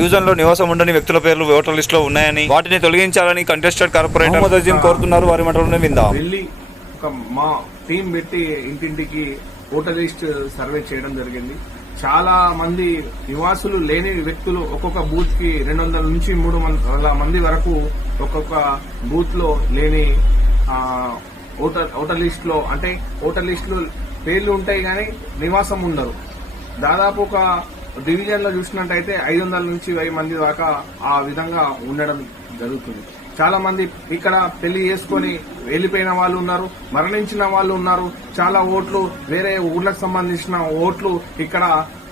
డివిజన్లో నివాసం ఉండని వ్యక్తుల పేర్లు ఓటర్ లిస్ట్లో ఉన్నాయని వాటిని తొలగించాలని కంటెస్టెడ్ కార్పొరేటర్ మహమ్మద్ అజీం కోరుతున్నారు. వారి మాటలోనే విందాం. వెళ్ళి ఒక మా టీం పెట్టి ఇంటింటికి ఓటర్ లిస్ట్ సర్వే చేయడం జరిగింది. చాలా మంది నివాసులు లేని వ్యక్తులు ఒక్కొక్క బూత్కి రెండు వందల నుంచి మూడు వందల మంది వరకు ఒక్కొక్క బూత్లో లేని ఆ, ఓటర్ ఓటర్ లిస్ట్లో అంటే ఓటర్ లిస్ట్లో పేర్లు ఉంటాయి కానీ నివాసం ఉండరు. దాదాపు ఒక డివిజన్లో చూసినట్టయితే ఐదు వందల నుంచి వెయ్యి మంది దాకా ఆ విధంగా ఉండడం జరుగుతుంది. చాలా మంది ఇక్కడ పెళ్ళి చేసుకొని వెళ్ళిపోయిన వాళ్ళు ఉన్నారు మరణించిన వాళ్ళు ఉన్నారు. చాలా ఓట్లు వేరే ఊర్లకు సంబంధించిన ఓట్లు ఇక్కడ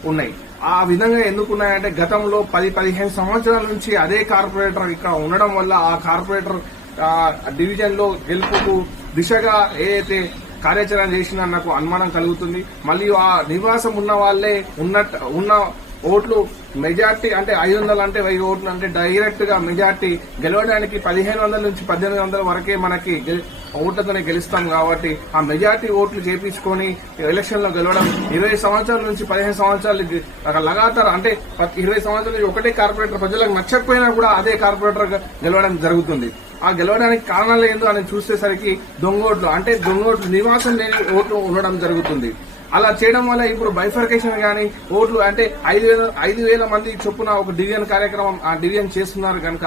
ఉన్నాయి. ఆ విధంగా ఎందుకున్నాయంటే గతంలో పది పదిహేను సంవత్సరాల నుంచి అదే కార్పొరేటర్ ఇక్కడ ఉండడం వల్ల ఆ కార్పొరేటర్ ఆ, డివిజన్లో గెలుపుకు దిశగా ఏదైతే కార్యాచరణ చేసిన నాకు అనుమానం కలుగుతుంది. మళ్ళీ ఆ నివాసం ఉన్న వాళ్ళే ఉన్నట్టు ఉన్న ఓట్లు మెజార్టీ అంటే ఐదు వందలు అంటే వెయ్యి ఓట్లు అంటే డైరెక్ట్గా మెజార్టీ గెలవడానికి పదిహేను వందల నుంచి పద్దెనిమిది వందల వరకే మనకి ఓట్లతోనే గెలుస్తాం కాబట్టి ఆ మెజార్టీ ఓట్లు చేపించుకొని ఎలక్షన్లో గెలవడం ఇరవై సంవత్సరాల నుంచి పదిహేను సంవత్సరాలు ఇది లగాతార్ అంటే ఇరవై సంవత్సరాల నుంచి ఒకటే కార్పొరేటర్ ప్రజలకు నచ్చకపోయినా కూడా అదే కార్పొరేటర్ గెలవడం జరుగుతుంది. ఆ గెలవడానికి కారణాలు ఏందో అని చూసేసరికి దొంగోట్లు అంటే దొంగోట్లు నివాసం లేని ఓట్లు ఉండడం జరుగుతుంది. అలా చేయడం వల్ల ఇప్పుడు బైఫర్కేషన్ కానీ ఓట్లు అంటే ఐదు వేల ఐదు వేల మంది చొప్పున ఒక డివిజన్ కార్యక్రమం ఆ డివిజన్ చేస్తున్నారు కనుక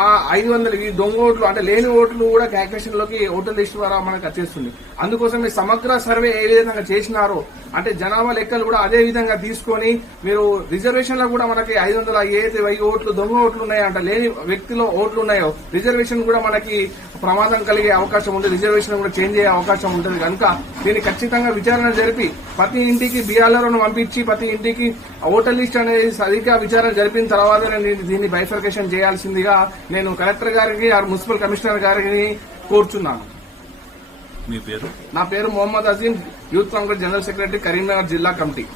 ఆ ఐదు వందల ఈ దొంగ ఓట్లు అంటే లేని ఓట్లు కూడా క్యాల్కులేషన్లోకి ఓటర్ లిస్ట్ ద్వారా మనకు వచ్చేస్తుంది. అందుకోసం మీరు సమగ్ర సర్వే ఏ విధంగా చేసినారో అంటే జనాభా లెక్కలు కూడా అదే విధంగా తీసుకొని మీరు రిజర్వేషన్లో కూడా మనకి ఐదు వందల ఏదైతే వెయ్యి ఓట్లు దొంగ ఓట్లు ఉన్నాయో అంటే లేని వ్యక్తిలో ఓట్లు ఉన్నాయో రిజర్వేషన్ కూడా మనకి ప్రమాదం కలిగే అవకాశం ఉంది రిజర్వేషన్ కూడా చేంజ్ అయ్యే అవకాశం ఉంటుంది. కనుక దీన్ని ఖచ్చితంగా విచారణ జరిపి ప్రతి ఇంటికి బీఆర్లను పంపించి ప్రతి ఇంటికి ఓటర్ లిస్ట్ అనేది సరిగ్గా విచారణ జరిపిన తర్వాతనే నేను దీన్ని బైఫర్కేషన్ చేయాల్సిందిగా నేను కలెక్టర్ గారికి ఆ మున్సిపల్ కమిషనర్ గారిని కోరుచున్నాను. మీ పేరు? నా పేరు Mohammed Azeem youth Congress general secretary Karimnagar జిల్లా కమిటీ.